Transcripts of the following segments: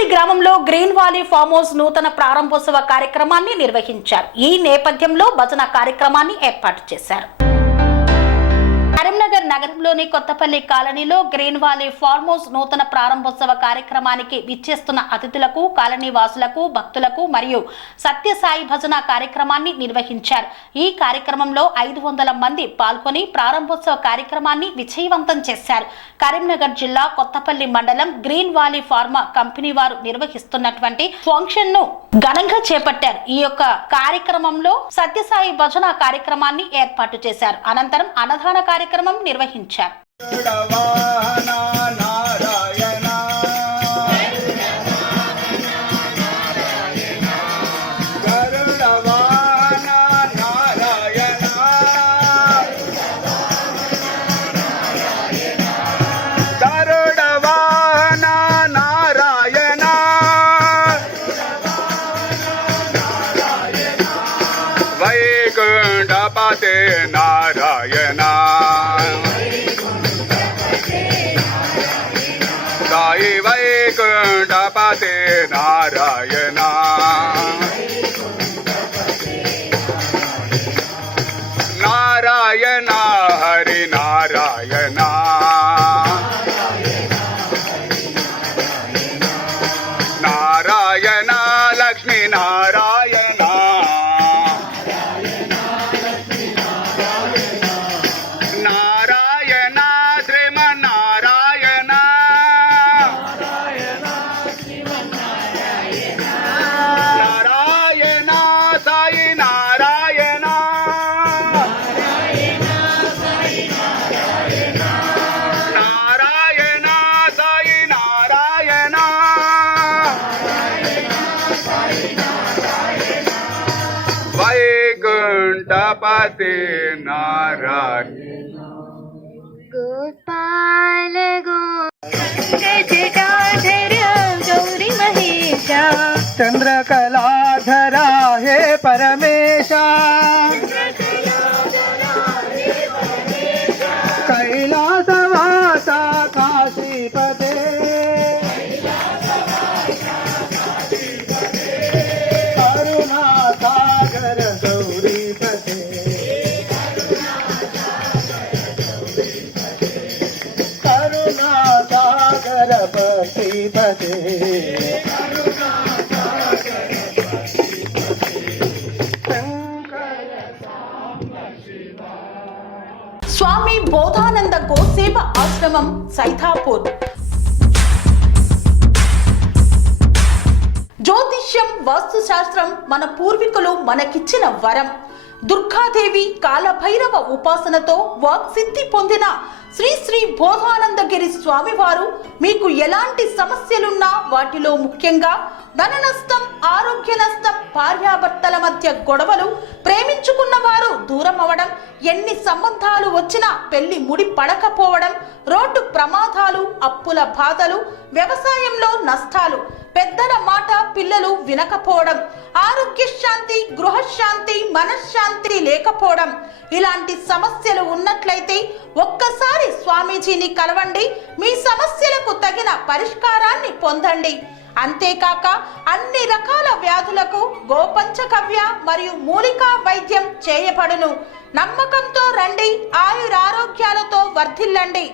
కొత్తపల్లి గ్రామంలో గ్రీన్ వాలీ farm house నూతన ప్రారంభోత్సవ కార్యక్రమాన్ని నిర్వహించారు. ఈ నేపథ్యంలో భజన కార్యక్రమాన్ని ఏర్పాటు చేశారు. కరీంనగర్ నగరంలోని కొత్తపల్లి కాలనీలో గ్రీన్ వాలీ ఫార్మ్ హౌస్ నూతన ప్రారంభోత్సవ కార్యక్రమానికి విచ్చేస్తున్న అతిథులకు, కాలనీ వాసులకు, భక్తులకు మరియు సత్యసాయి భజన కార్యక్రమాన్ని నిర్వహించారు. ఈ కార్యక్రమంలో 500 మంది పాల్గొని ప్రారంభోత్సవ కార్యక్రమాన్ని విజయవంతం చేశారు. కరీంనగర్ జిల్లా కొత్తపల్లి మండలం గ్రీన్ వాలీ ఫార్మా కంపెనీ వారు నిర్వహిస్తున్నటువంటి ఫంక్షన్ ను ఘనంగా చేపట్టారు. ఈ యొక్క కార్యక్రమంలో సత్యసాయి భజన కార్యక్రమాన్ని ఏర్పాటు చేశారు. అనంతరం అన్నదాన కార్యక్రమం నిర్వహించారు. వైకుంఠపతే నారాయణ సాయి వైకుంఠపతే నారాయణ నారాయణ హరి నారాయణ నారాయణ లక్ష్మీ నారాయణ వైకుంఠపతి నారాయణ गोपाल जटाधर गौरी महेशा चंद्रकलाधरा हे परमेशा कैलासवासा काशीपते करुणासागर गौरीपते करुणासागर पतिपते స్వామి బోధానంద గోసేవ ఆశ్రమం సైథాపూర్. జ్యోతిష్యం, వాస్తుశాస్త్రం మన పూర్వీకులు మనకిచ్చిన వరం. దుర్గాదేవి, కాలభైరవ ఉపాసనతో వాక్సిద్ధి పొందిన శ్రీ శ్రీ బోధానందగిరి స్వామివారు మీకు ఎలాంటి సమస్యలున్నా, వాటిలో ముఖ్యంగా ధన నష్టం, ఆరోగ్య నష్టం, భార్యాభర్తల మధ్య గొడవలు, ప్రేమించుకున్న వారు దూరం అవడం, ఎన్ని సంబంధాలు వచ్చినా పెళ్లి ముడి పడకపోవడం, రోడ్డు ప్రమాదాలు, అప్పుల బాధలు, వ్యవసాయంలో నష్టాలు, పెద్దల మాట పిల్లలు వినకపోవడం, ఆరోగ్య శాంతి, గృహశాంతి, మనశ్శాంతి లేకపోవడం, ఇలాంటి సమస్యలు ఉన్నట్లయితే ఒక్కసారి స్వామీజీని కలవండి. మీ సమస్యలకు తగిన పరిష్కారాన్ని పొందండి. అంతేకాక అన్ని రకాల వ్యాధులకు గోపంచకవ్య మరియు మూలికా వైద్యం చేయబడును. నమ్మకంతో రండి, ఆయురారోగ్యాలతో వర్ధిల్లండి.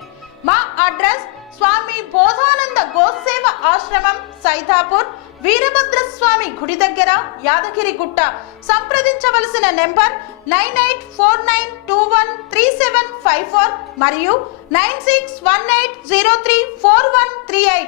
మా అడ్రస్ స్వామి బోధానంద గోసేవ ఆశ్రమం సైథాపూర్, వీరభద్రస్వామి గుడి దగ్గర, యాదగిరిగుట్ట. సంప్రదించవలసిన నెంబర్ 9849213754 మరియు 9618034138.